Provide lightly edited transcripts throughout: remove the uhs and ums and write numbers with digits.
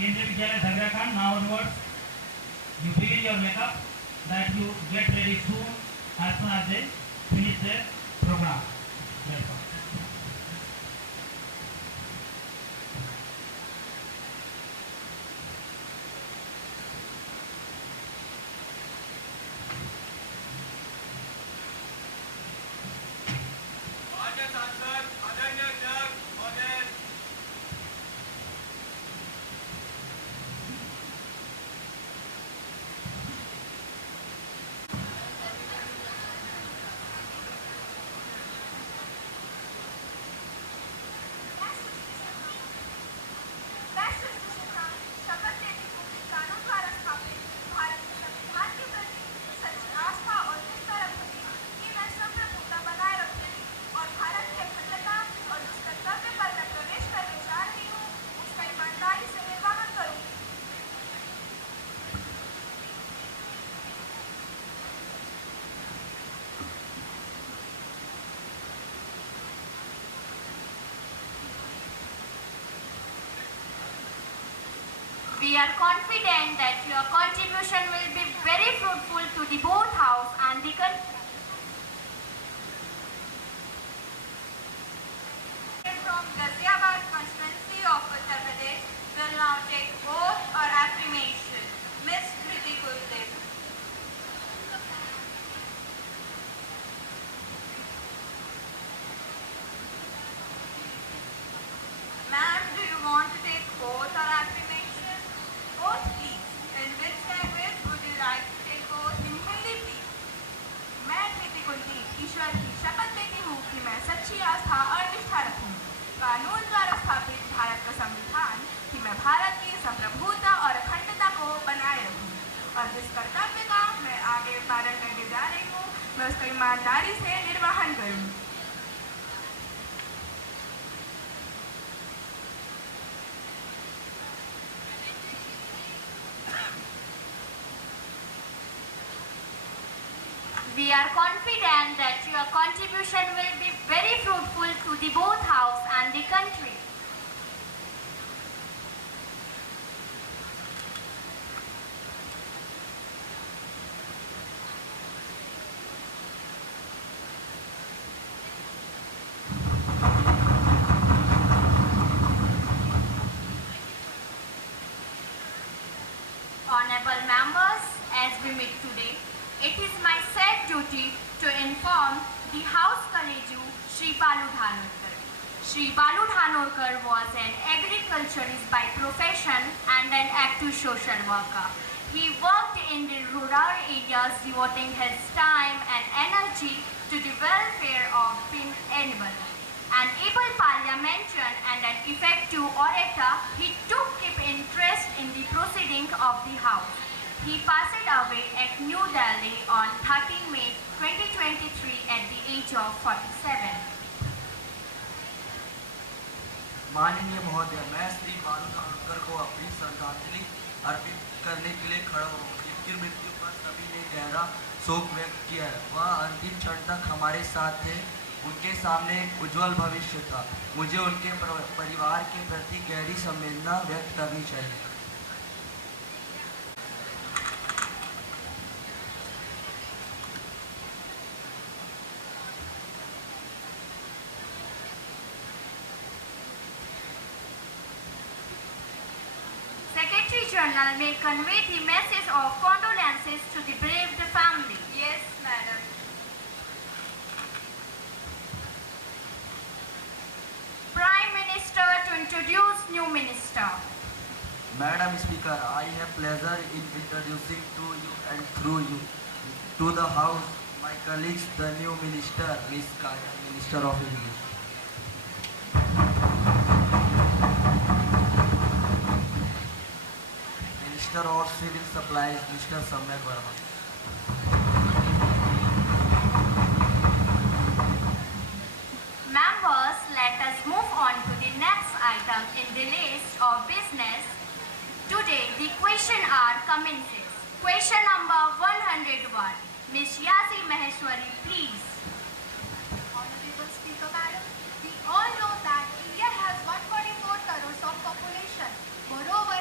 Kendriya Vidyalaya Jharkhand. Now onwards, you begin your makeup that you get ready soon as soon as they finish their program. That's all. We are confident that your contribution will be very fruitful to the both house and the country. From Ghaziabad constituency of Uttar Pradesh will now take oath or affirmation. Miss Kriti Guldev. Ma'am, do you want to take oath or affirmation? Oath, please. In which language would you like to take oath? In Hindi, please. मैं कृति कुलदीप ईश्वर की शपथ लेती हूँ कि मैं सच्ची आस्था और निष्ठा रखूँगी कानून द्वारा स्थापित भारत का संविधान कि मैं भारत की संप्रभुता और अखंडता को बनाए रखूँगी और जिस कर्तव्य का मैं आगे पालन करने जा रही हूँ मैं उसका ईमानदारी से निर्वहन करूँगी. We are confident that your contribution will be very fruitful to the both house and the country. Honorable members, as we meet today, it is my sad duty to inform the House Collegiate Shri Balu Dhanorkar. Shri Balu Dhanorkar was an agriculturist by profession and an active social worker. He worked in the rural areas, devoting his time and energy to the welfare of animals. An able parliamentarian and an effective orator, he took deep interest in the proceedings of the House. He passed away at New Delhi on 13 May 2023 at the age of 47. माननीय महोदय, मैं श्री बालू धानोरकर को अपनी श्रद्धांजलि अर्पित करने के लिए खड़ा हूँ. जिनकी मृत्यु पर सभी ने गहरा शोक व्यक्त किया है. वह अंतिम क्षण तक हमारे साथ थे. उनके सामने एक उज्जवल भविष्य था. मुझे उनके परिवार के प्रति गहरी संवेदना व्यक्त करनी चाहिए. Secretary General may convey the message of condolences to the bereaved family. Yes, madam. Prime Minister to introduce new minister. Madam Speaker, I have pleasure in introducing to you and through you to the House my colleagues, the new minister, Ms. Kaya, Minister of English. Minister of Civil Supplies, Mr. Samyak Verma. Members, let us move on to the next item in the list of business. Today, the question hour commences. Question number 101. Ms. Yasi Maheshwari, please. Honorable Speaker Madam, we all know that India has 144 crores of population. Moreover,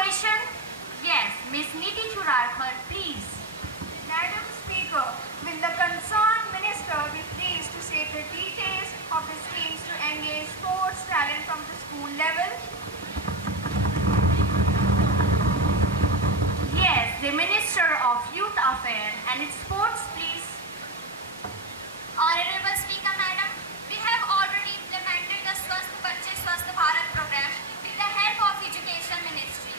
question? Yes, Miss Niti Churarkar, please. Madam Speaker, will the concerned minister be pleased to state the details of the schemes to engage sports talent from the school level? Yes, the Minister of Youth Affairs and Sports, please. Honorable Speaker, Madam, we have already implemented the Swasth Bachche Swasth Bharat program with the help of Education Ministry.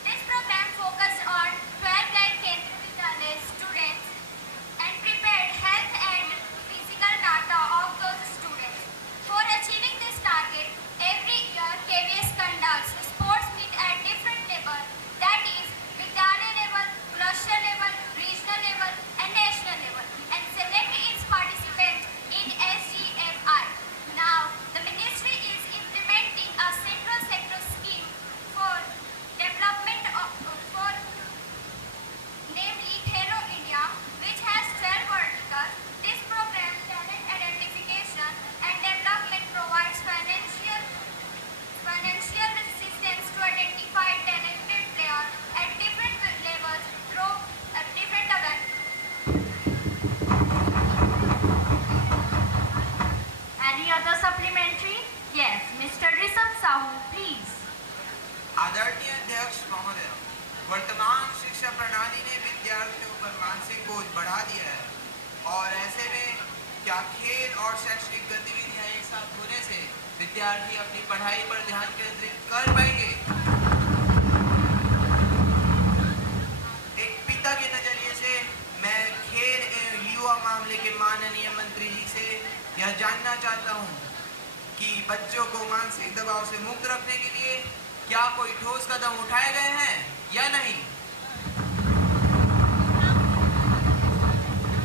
This program focused on 12 lakh Kendriya Vidyalaya students and prepared health and physical data of those students. For achieving this target, every year KVS conducts sports meet at different levels, that is, Vidyalaya level, cluster level, regional level, and national level, and select its participants in SGFI. Now, the ministry is implementing a central sector scheme for development for namely Khelo India, which has 12 verticals. This program, talent identification and development, provides financial assistance to identify talented players at different levels through different events. Any other supplementary? Yes, Mr. Rishabh Sahu, please. आदरणीय अध्यक्ष महोदय, वर्तमान शिक्षा प्रणाली ने विद्यार्थियों पर मानसिक बोझ बढ़ा दिया है और ऐसे में क्या खेल और शैक्षणिक गतिविधियां एक साथ होने से विद्यार्थी अपनी पढ़ाई पर ध्यान केंद्रित कर पाएंगे? एक पिता के नजरिए से मैं खेल एवं युवा मामले के माननीय मंत्री जी से यह जानना चाहता हूं कि बच्चों को मानसिक दबाव से मुक्त रखने के लिए क्या कोई ठोस कदम उठाए गए हैं या नहीं?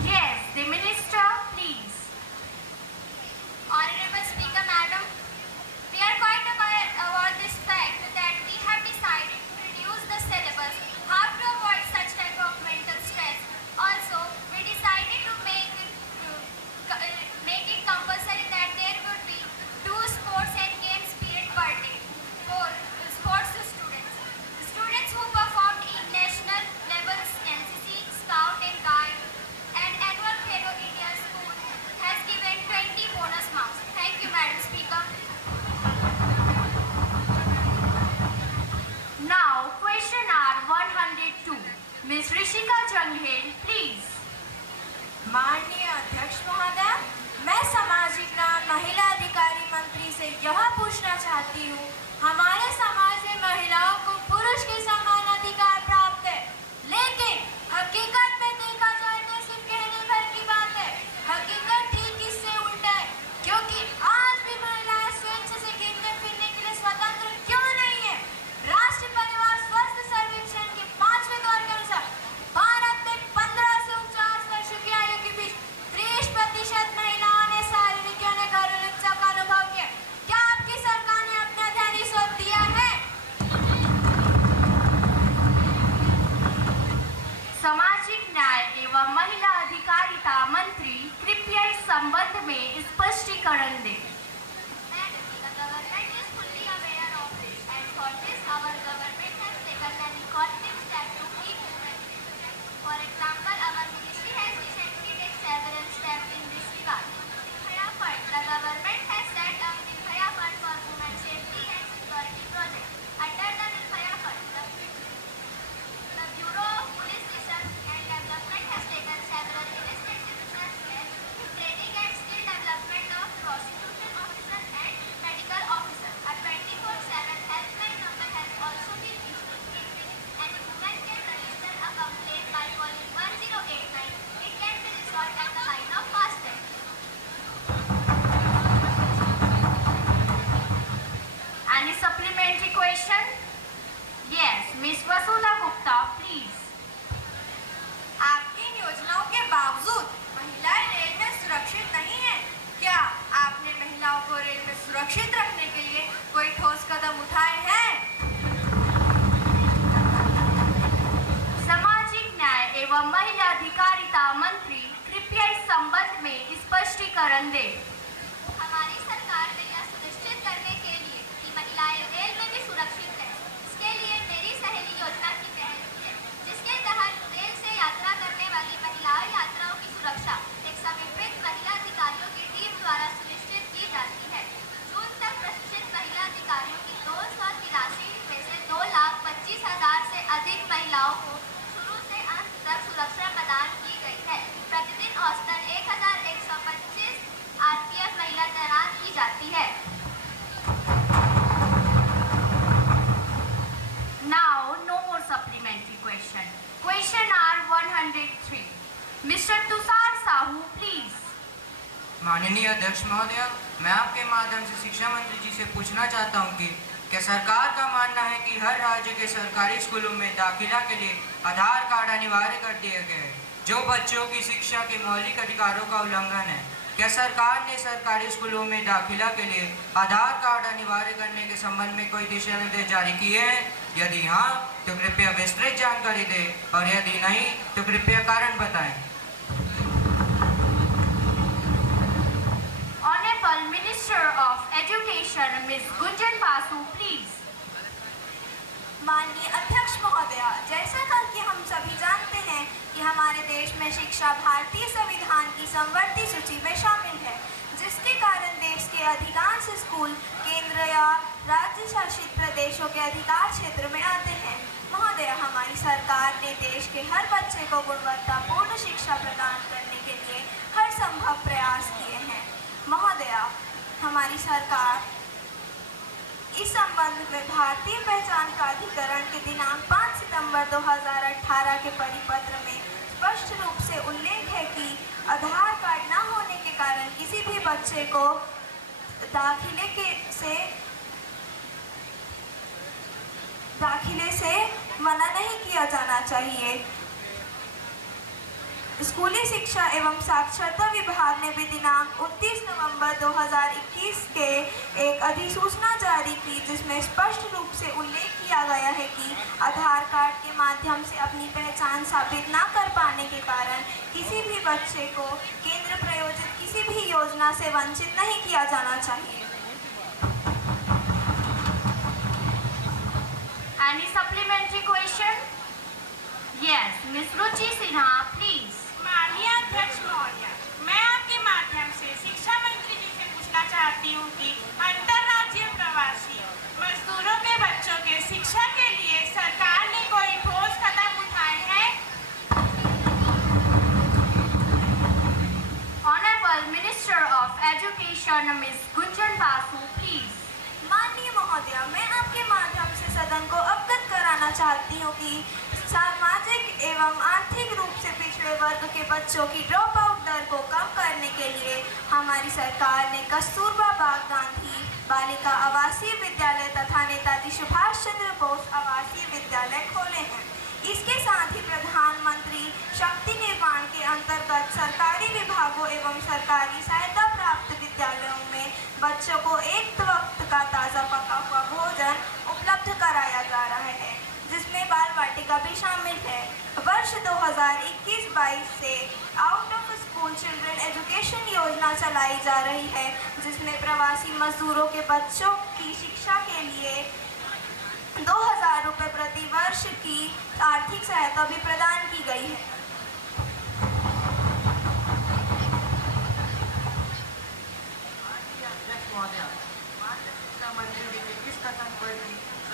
Yes, the Minister, please. Honorable Speaker, Madam, we are quite aware about this fact that we have decided to reduce the syllabus, how to avoid such type of mental stress. Also, we decided to make it compulsory that there would be 2 sports and games period per day for sports students. Students who performed in national levels NCC, Scout and Guide and annual Khelo India School has given 20 bonus marks. Thank you, Madam Speaker. Now, question R102. Ms. Rishika Janghel, please. माननीय अध्यक्ष महोदय, मैं सामाजिक न्याय महिला अधिकारी मंत्री से यह पूछना चाहती हूँ, हमारे समाज में महिलाओं को पुरुष के समान अधिकार प्राप्त है, लेकिन हकीकत में देखा जाए तो सिर्फ कहने भर की बात है। हकीकत ठीक इससे उल्टा है, क्योंकि आज भी महिलाएं स्वेच्छा से घूमने फिरने के लिए स्वतंत्र क्यों नहीं है? राष्ट्रीय परिवार स्वास्थ्य सर्वेक्षण के 5वें दौर के अनुसार भारत में 15 से 49 वर्षों की आयु के बीच 30% महिलाओं ने शारीरिक या घरेलू हिंसा का अनुभव किया। क्या आपकी सरकार ने अपना ध्यान इस ओर दिया है? सामाजिक न्याय एवं महिला अधिकारिता मंत्री कृपया इस संबंध में स्पष्टीकरण दें। Madam, the government is fully aware of this, and for this our government has taken many corrective steps to keep women safe. For example, our ministry has recently taken several steps in this regard. Nirbhaya Fund. The government has set up Nirbhaya Fund for women safety and security project. Under the Nirbhaya Fund, the Bureau of Police Research and Development has taken several initiatives such as training and skill development of prosecution officers and medical officers. A 24/7 helpline number has also been issued in which any woman can register a complaint by calling 1089. It can be resolved at the line of FASTag. Any supplementary question? Yes, Ms. Vasudha Gupta, please. आपकी इन योजनाओं के बावजूद महिलाएं rail में सुरक्षित नहीं हैं। क्या आपने महिलाओं को रेल में सुरक्षित रखने के लिए कोई ठोस कदम उठाए हैं? सामाजिक न्याय एवं महिला अधिकारिता मंत्री कृपया इस संबंध में स्पष्टीकरण दें। हमारी सरकार ने यह सुनिश्चित करने के लिए कि महिलाएं रेल में भी सुरक्षित रहें, इसके लिए महिलाओं को शुरू से अंत तक सुरक्षा प्रदान की गई है। प्रतिदिन औसतन 1125 आरपीएफ महिला तैनात की जाती है। Now, no more supplementary question. Question R103. Mr. Tushar Sahu, please. माननीय अध्यक्ष महोदय, मैं आपके माध्यम से शिक्षा मंत्री जी से पूछना चाहता हूं कि क्या सरकार का मानना है कि हर राज्य के सरकारी स्कूलों में दाखिला के लिए आधार कार्ड अनिवार्य कर दिया गया है, जो बच्चों की शिक्षा के मौलिक अधिकारों का उल्लंघन है। क्या सरकार ने सरकारी स्कूलों में दाखिला के लिए आधार कार्ड अनिवार्य करने के संबंध में कोई दिशा निर्देश जारी किए हैं? यदि हाँ, तो कृपया विस्तृत जानकारी दें और यदि नहीं तो कृपया कारण बताएं। Honorable Minister of Education, Ms. Gunjan Basu, please. माननीय अध्यक्ष महोदय, जैसा कि हम सभी जानते हैं कि हमारे देश में शिक्षा भारतीय संविधान की समवर्ती सूची में शामिल है, जिसके कारण देश के अधिकांश स्कूल केंद्र या राज्य शासित प्रदेशों के अधिकार क्षेत्र में आते हैं। महोदय, हमारी सरकार ने देश के हर बच्चे को गुणवत्तापूर्ण शिक्षा प्रदान करने के लिए हर संभव प्रयास किए हैं। महोदय, हमारी सरकार इस संबंध में भारतीय पहचान प्राधिकरण के दिनांक 5 सितंबर 2018 के परिपत्र में स्पष्ट रूप से उल्लेख है कि आधार कार्ड न होने के कारण किसी भी बच्चे को दाखिले से मना नहीं किया जाना चाहिए। स्कूली शिक्षा एवं साक्षरता विभाग ने भी दिनांक 29 नवंबर 2021 के एक अधिसूचना जारी की, जिसमें स्पष्ट रूप से उल्लेख किया गया है कि आधार कार्ड के माध्यम से अपनी पहचान साबित न कर पाने के कारण किसी भी बच्चे को केंद्र प्रायोजित किसी भी योजना से वंचित नहीं किया जाना चाहिए। Any supplementary question? Yes, Ms. Ruchi Sinha, please. माननीय अध्यक्ष महोदय, मैं आपके माध्यम से शिक्षा मंत्री जी से पूछना चाहती हूँ कि अंतर्राज्यीय प्रवासी मजदूरों के बच्चों के शिक्षा के लिए सरकार ने कोई ठोस कदम उठाए हैं? Honorable Minister of Education, Ms. Gunjan Basu, please. माननीय महोदय, मैं आपके माध्यम से सदन को अवगत कराना चाहती हूँ कि सामाजिक एवं आर्थिक रूप से पिछड़े वर्ग के बच्चों की ड्रॉप आउट दर को कम करने के लिए हमारी सरकार ने कस्तूरबा बाग गांधी बालिका आवासीय विद्यालय तथा नेताजी सुभाष चंद्र बोस आवासीय विद्यालय खोले हैं। इसके साथ ही प्रधानमंत्री शक्ति निर्माण के अंतर्गत सरकारी विभागों एवं सरकारी सहायता प्राप्त विद्यालयों में बच्चों को एक वक्त का ताज़ा पका हुआ भोजन उपलब्ध कराया जा रहा है, जिसमें बाल वाटिका भी शामिल है। वर्ष 2021-22 से out of school children education योजना चलाई जा रही है, जिसमें प्रवासी मजदूरों के बच्चों की शिक्षा के लिए 2000 रुपये प्रति वर्ष की आर्थिक सहायता भी प्रदान की गई है।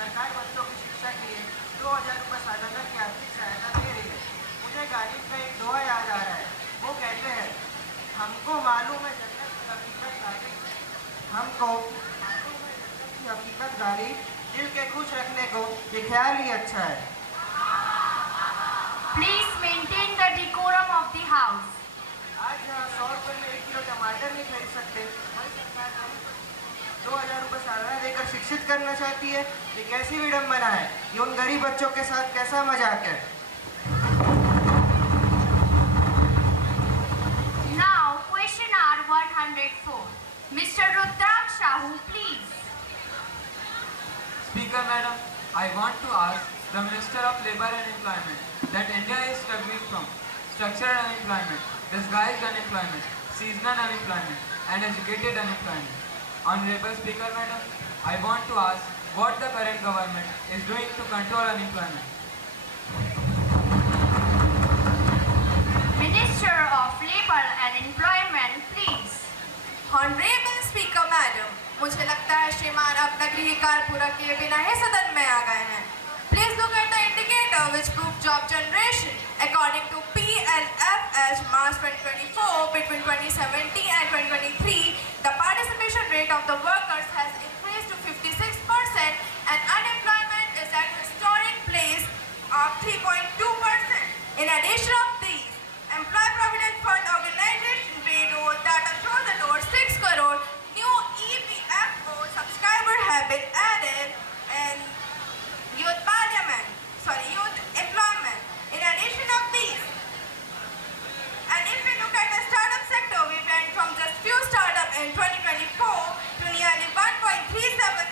सरकार बच्चों की शिक्षा के लिए 2000 रुपये सालाना की आर्थिक सहायता दे रही है। मुझे गालिब का एक दोहा याद आ रहा है। वो कहते हैं, हमको मालूम है जन्नत की हकीकत गाली, दिल के खुश रखने को ये ख्याल ही अच्छा है। Please maintain the decorum of the house. आज जहाँ 100 रुपये में 1 किलो टमाटर नहीं खरीद सकते, वही सरकार 2000 रुपये सालाना देकर शिक्षित करना चाहती है। ये कैसी विडम्बना है? ये उन गरीब बच्चों के साथ कैसा मजाक है? Now, question R104. Mr. Rudraksh Sahu, please. Speaker Madam, I want to ask the Minister of Labour and Employment that India is struggling from structural unemployment, disguised unemployment, seasonal unemployment, and educated unemployment. Honorable Speaker Madam, I want to ask what the current government is doing to control unemployment. Minister of Labour and Employment, please. Honorable Speaker Madam, मुझे लगता है श्रीमान अपना गृह कार्य पूरा किए बिना ही सदन में आ गए हैं. Please look at the indicator which prove batch March 2024 between 2017 and 2023, the participation rate of the workers has increased to 56% and unemployment is at historic place of 3.2%. In addition of these, Employee Provident Fund Organization payroll data shows that over 6 crore new EPFO subscriber have been added in youth employment. In addition of these, and if we look at the startup sector, we went from just few startups in 2024 to nearly 1.37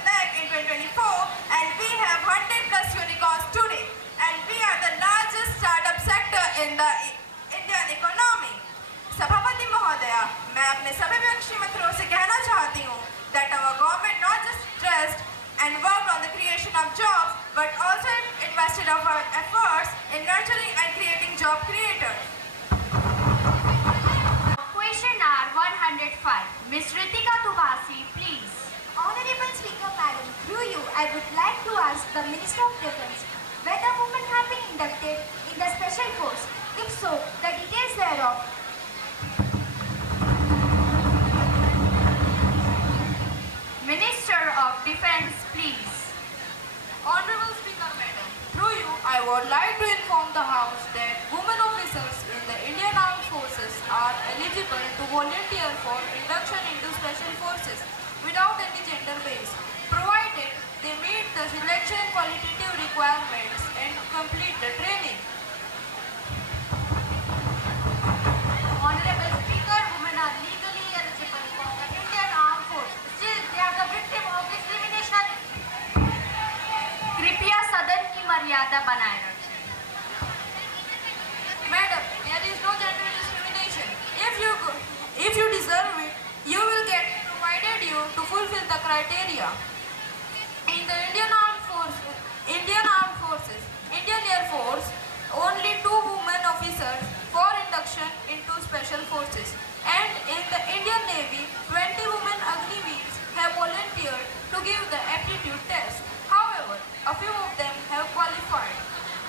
lakh in 2024, and we have 100 plus unicorns today, and we are the largest startup sector in the Indian economy. सभापति महोदया, मैं अपने सभी विपक्षी मित्रों से कहना चाहती हूँ that our government not just stressed and worked on the creation of jobs, but also invested our efforts in nurturing and creating job creators. Question R105. Ms. Ritika Tubasi, please. Honorable Speaker Madam, through you, I would like to ask the Minister of Defence whether women have been inducted in the Special Force. If so, the details thereof. Minister of Defence, please. Honorable Speaker Madam, through you, I would like to inform the House that women officers in the Indian Armed Forces are eligible to volunteer for induction into Special Forces without any gender base, provided they meet the selection qualitative requirements and complete the training. Honorable Speaker, women are legally eligible for the Indian Armed Force. Still, they are the victim of discrimination. कृपया सदन की मर्यादा बनाए रखें. Madam, there is no gender discrimination. If you deserve it, you will get provided you to fulfill the criteria. In the Indian Armed Forces, Indian Air Force, only 2 women officers for induction into Special Forces, and in the Indian Navy, 20 women Agniveers have volunteered to give the aptitude test. However, a few of them have qualified.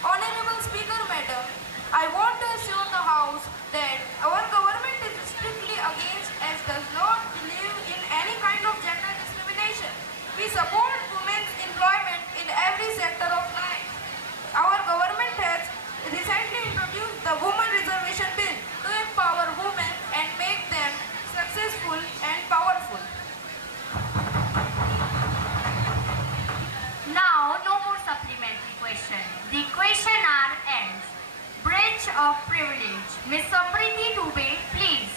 Honorable Speaker Madam, I want to assure the House that our government is strictly against and does not believe in any kind of gender discrimination. We support women's employment in every sector of life. Our government has recently introduced the Women Reservation Bill to empower women and make them successful and powerful. Now, no more supplementary question. The question hour ends. Breach of privilege. Ms. Sampriti Dubey, please.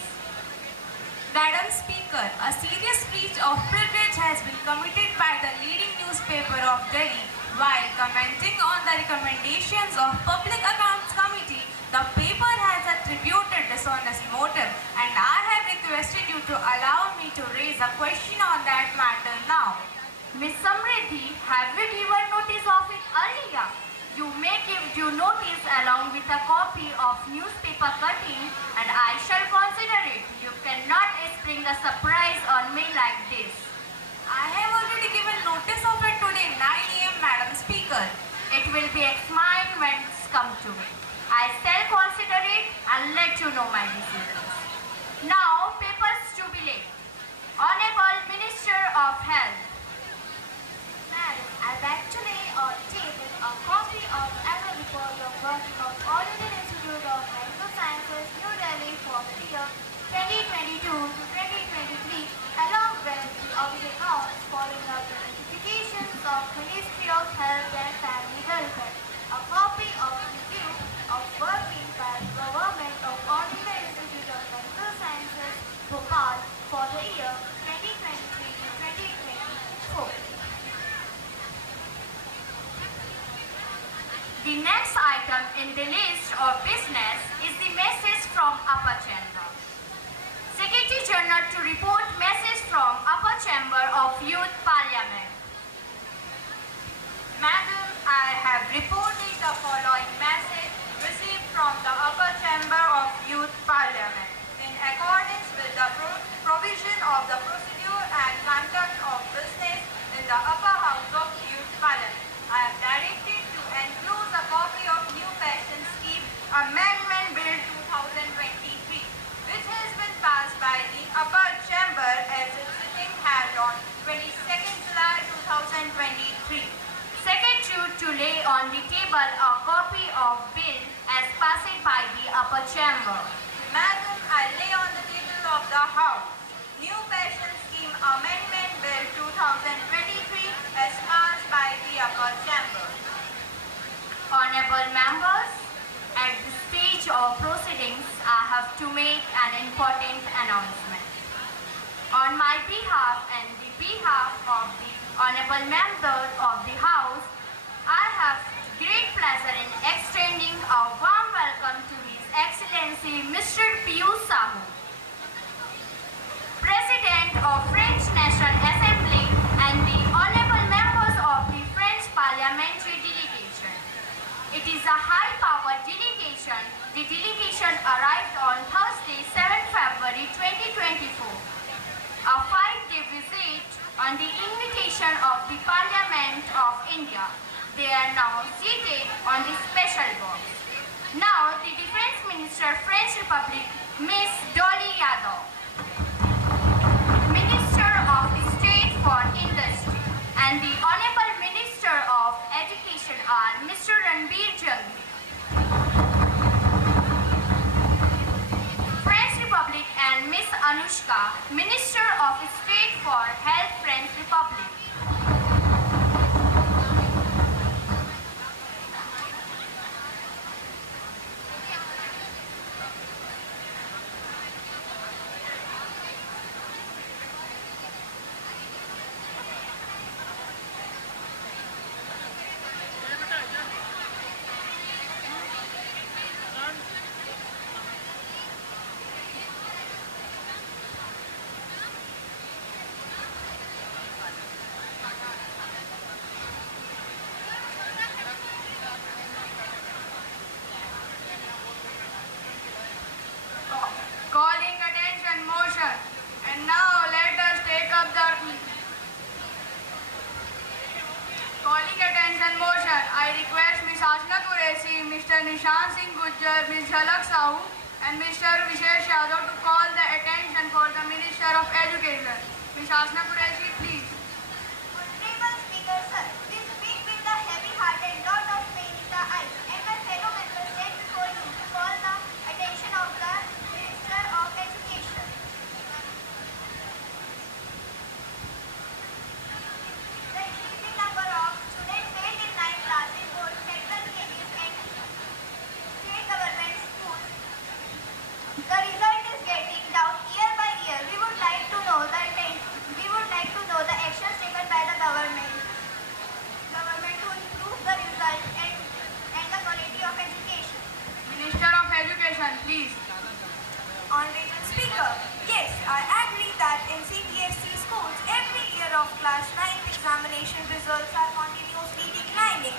Madam Speaker, a serious breach of privilege has been committed by the leading newspaper of Delhi. While commenting on the recommendations of Public Accounts Committee, the paper has attributed dishonest motive, and I have requested you to allow me to raise a question on that matter now. Ms. Samriddhi, have you given notice of it earlier? You may give due notice along with a copy of newspaper cutting, and I shall consider it. You cannot spring a surprise on me like this. I have already given notice of it today 9 AM, Madam Speaker. It will be examined when it's come to me. I shall consider it and let you know my decisions. Now, papers to be laid. Honorable Minister of Health. Madam, I've actually tabled a copy of annual report of working of All Indian Institute of Medical Sciences, New Delhi for the year 2022 to 2023, along with the audited accounts following up the notifications of Ministry of Health and Family Welfare. A copy of review of working by the government of All Indian Institute of Medical Sciences, Bhopal, for the year 2023 to 2024. The next item in the list of business is the message from Upper Chamber. Secretary General to report message from Upper Chamber of Youth Parliament. Madam, I have reported the following message received from the Upper Chamber of Youth Parliament. In accordance with the provision of the procedure and conduct of business in the Upper House of Youth Parliament, I am directed to enclose a copy of New Pension Scheme Amendment Bill 2020 by the upper chamber. Madam, I lay on the table of the House New Pension Scheme Amendment Bill 2023 as passed by the upper chamber. Honorable members, at this stage of proceedings, I have to make an important announcement. On my behalf and the behalf of the honorable members of the House, I have great pleasure in extending a warm welcome to His Excellency Mr. Piyush Sahu, President of French National Assembly and the honorable members of the French Parliamentary Delegation. It is a high-powered delegation. The delegation arrived on Thursday, 7 February 2024. A 5-day visit on the invitation of the Parliament of India. They are now seated on the special box. Now, the Defense Minister, French Republic, Ms. Dolly Yadav, Minister of State for Industry, and the Honorable Minister of Education are Mr. Ranbir Jaggi. French Republic and Ms. Anushka, Minister of State for Health, French Republic. Calling attention motion. And now let us take up the calling attention motion. I request Ms. Ashna Qureshi, Mr. Nishant Singh Gujjar, Ms. Jhalak Sahu and Mr. Vishesh Yadav to call the attention for the Minister of Education. Ms. Ashna Qureshi, please. Honorable Speaker, sir, we speak with a heavy heart and lot of pain in the eyes, and my fellow members stand before you to call the attention of the Minister of Education. The increasing number of students failed in 9th class in both central KVs and state government schools. The result is getting down year by year. We would like to know the actions taken by the government to improve the result and the quality of education. Minister of Education, please. Honorable Speaker, yes, I agree that in CBSE schools, every year of class 9th examination results are continuously declining.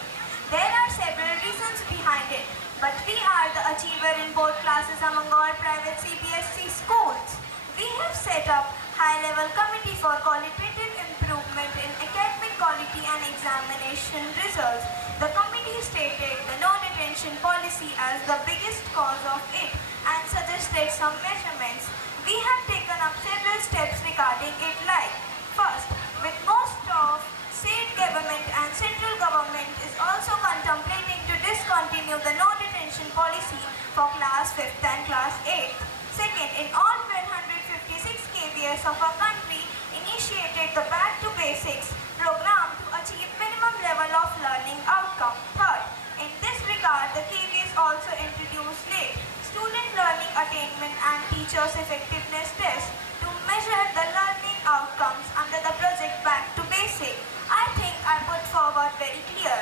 There are several reasons behind it, but we are the achiever in both classes among all private CBSE schools. We have set up high-level committee for qualitative improvement in academic quality and examination results. The committee stated the no-detention policy as the biggest cause of it and suggested some measurements. We have taken up several steps regarding it, like first, with most of state government and central government is also contemplating to discontinue the no-detention policy for class 5th and class 8th. Second, in all 1256 KVS of our country, initiated the Back to Basics program to achieve minimum level of learning outcome. Third, in this regard, the KVS also introduced late student learning attainment and teachers' effectiveness tests to measure the learning outcomes under the project Back to Basic. I think I put forward very clear.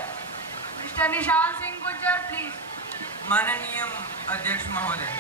Mr. Nishant Singh Gujjar, please. माननीय अध्यक्ष महोदय,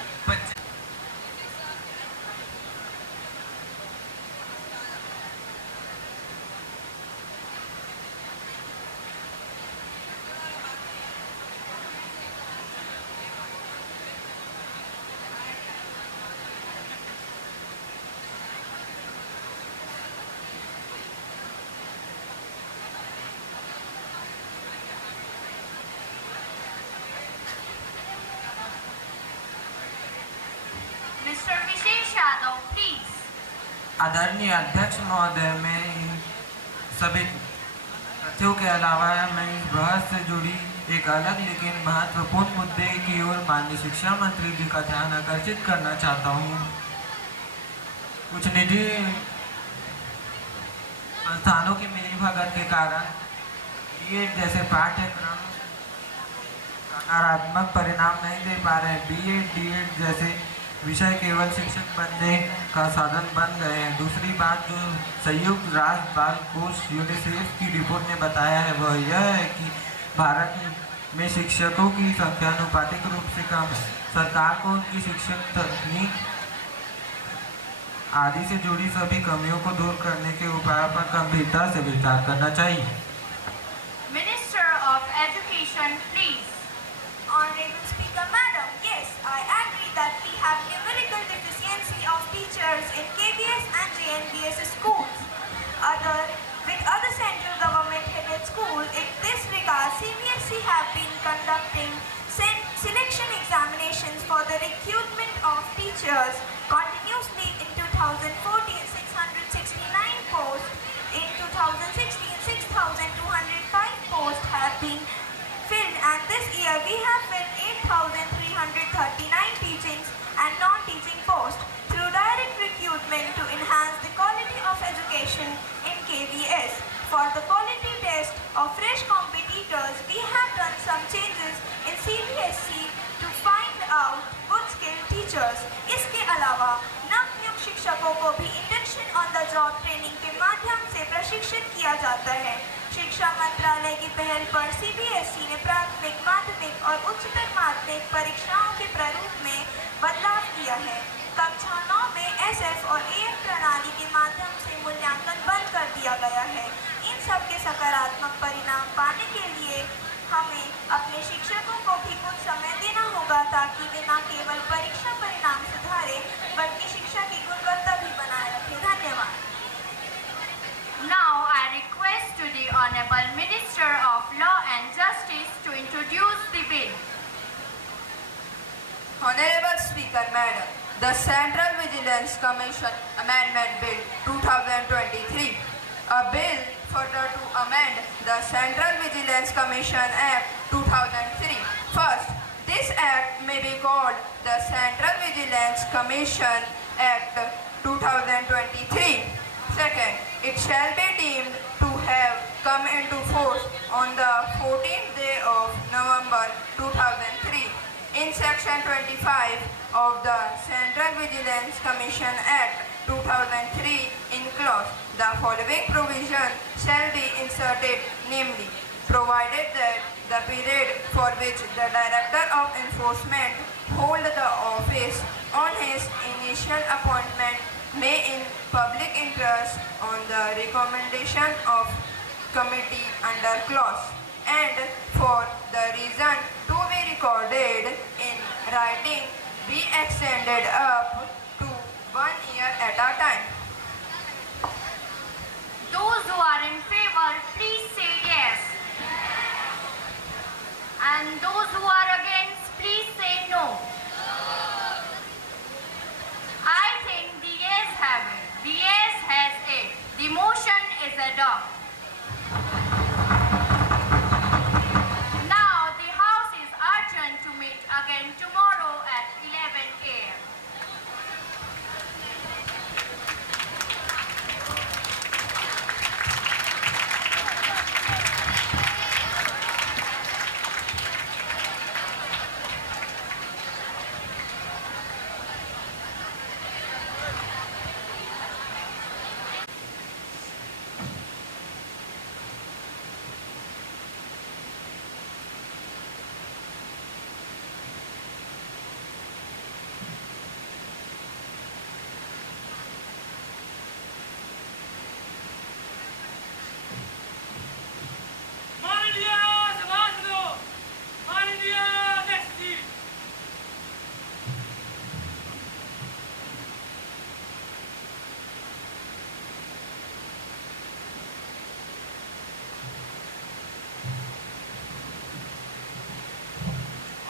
Mr. Vishesh Yadav, please. आदरणीय अध्यक्ष महोदय, मैं इन सभी तथ्यों के अलावा मैं इस बहस से जुड़ी एक अलग लेकिन महत्वपूर्ण मुद्दे की ओर माननीय शिक्षा मंत्री जी का ध्यान आकर्षित करना चाहता हूँ। कुछ निजी संस्थानों की मिलीभगत के कारण बीएड जैसे पाठ्यक्रम सकारात्मक परिणाम नहीं दे पा रहे। बीएड डीएड जैसे विषय केवल शिक्षक बनने का साधन बन गए हैं। दूसरी बात जो संयुक्त राष्ट्र बाल कोष यूनिसेफ की रिपोर्ट ने बताया है वह यह है कि भारत में शिक्षकों की संख्या अनुपातिक रूप से कम है। सरकार को उनकी शिक्षक तकनीक आदि से जुड़ी सभी कमियों को दूर करने के उपायों पर गंभीरता से विचार करना चाहिए। Minister of Education, please. Honorable Speaker, Madam, yes, I agree that we have numerical deficiency of teachers in KVS and JNBS schools. With other central government headed schools, in this regard, CBSE have been conducting selection examinations for the recruitment of teachers continuously. In 2014, 669 posts. In 2016, 6,205 posts have been filled, and this year we have filled 8,339 teaching and non-teaching posts through direct recruitment to enhance the quality of education in KVS. For the quality test of fresh competitors, we have done some changes in CBSE to find out good skilled teachers. इसके अलावा नवनियुक्त शिक्षकों को भी induction on the job training के माध्यम से प्रशिक्षित किया जाता है। शिक्षा मंत्रालय की पहल पर सीबीएसई ने प्राथमिक, माध्यमिक और उच्चतर माध्यमिक परीक्षाओं के प्रारूप में बदलाव किया है। कक्षा 9 में एसएफ और एएफ प्रणाली के माध्यम से मूल्यांकन बंद कर दिया गया है। इन सब के सकारात्मक परिणाम पाने के लिए हमें अपने शिक्षकों को भी कुछ समय देना होगा ताकि वे न केवल परीक्षा परिणाम सुधारे बल्कि शिक्षा की गुणवत्ता भी बनाए रखें। धन्यवाद। Now I request to the Honorable Minister of Law and Justice to introduce the bill. Honorable Speaker, Madam, the Central Vigilance Commission Amendment Bill 2023, a bill further to amend the Central Vigilance Commission Act 2003. First, this act may be called the Central Vigilance Commission Act 2023. Second, it shall be deemed to have come into force on the 14th day of November 2003. In Section 25 of the Central Vigilance Commission Act 2003 in clause, the following provision shall be inserted, namely, provided that the period for which the Director of Enforcement hold the office on his initial appointment may in public interest on the recommendation of committee under clause, and for the reason to be recorded in writing be extended up to 1 year at a time. Those who are in favor, please say yes. And those who are against, please say no. I think the yes have it. The yes has it. The motion is adopted. Now the House is adjourned to meet again tomorrow at 11 a.m.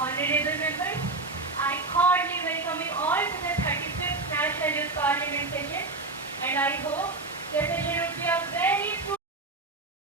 Honorable members, I cordially welcome you all to the 35th National Youth Parliament session, and I hope the session would be a very